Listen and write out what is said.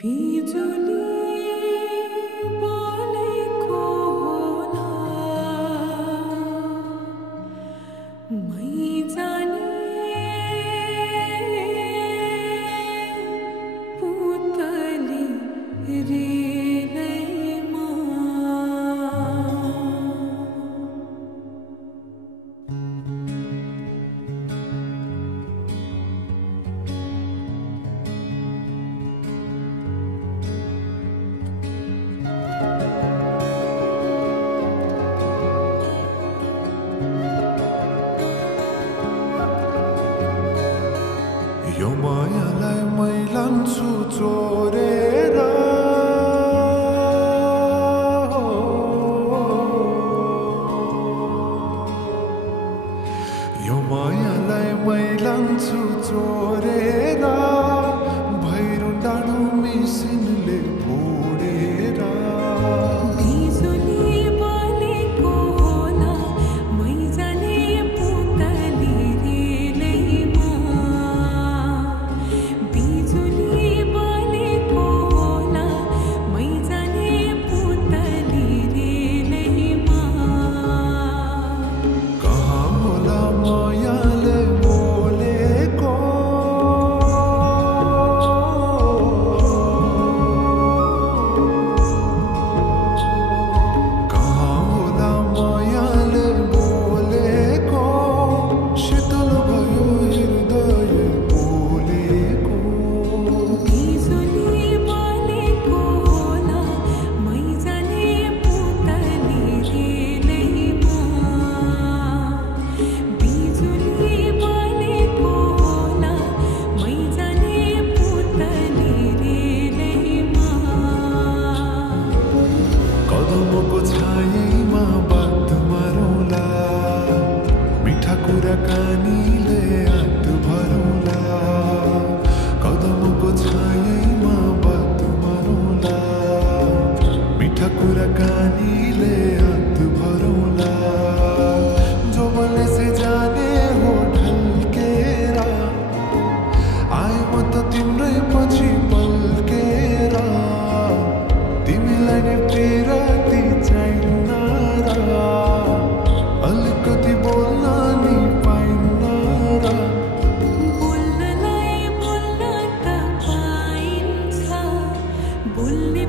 बिजुली बोलेको होला मै जाने पुतली रेलैमा यो मायालाई मै लान्छु चोरेर यो मायालाई मै लान्छु चोरेर भैरो डाँडो मिसिनले फोडेर बिजुली बोलेको होला मै जाने पुतली रेलैमा बिजुली बोलेको होला मै जाने पुतली रेलैमा कहाँ होला मायाले बोलेको कहाँ होला मायाले बोलेको शीतल भयो हृदय बोलेको बिजुली बोलेको होला मै जाने पुतली रेलैमा बिजुली बोलेको होला मै जाने पुतली रेलैमा कदमको छायामा बात मारौँला मिठा कुराकानीले हात भरौँला कदमको छायामा बात मारौँला मिठा कुराकानीले हात भरौँला जो बोले से जाने हो ढल्केर आए म त तिम्रै पछि पल्केर तिमीलाई नै प्रेरती चाहिन्न र अलिकति बोल्न नि पाइन्न र बोल्नलाई बोल्न त पाइन्छ बोल्ने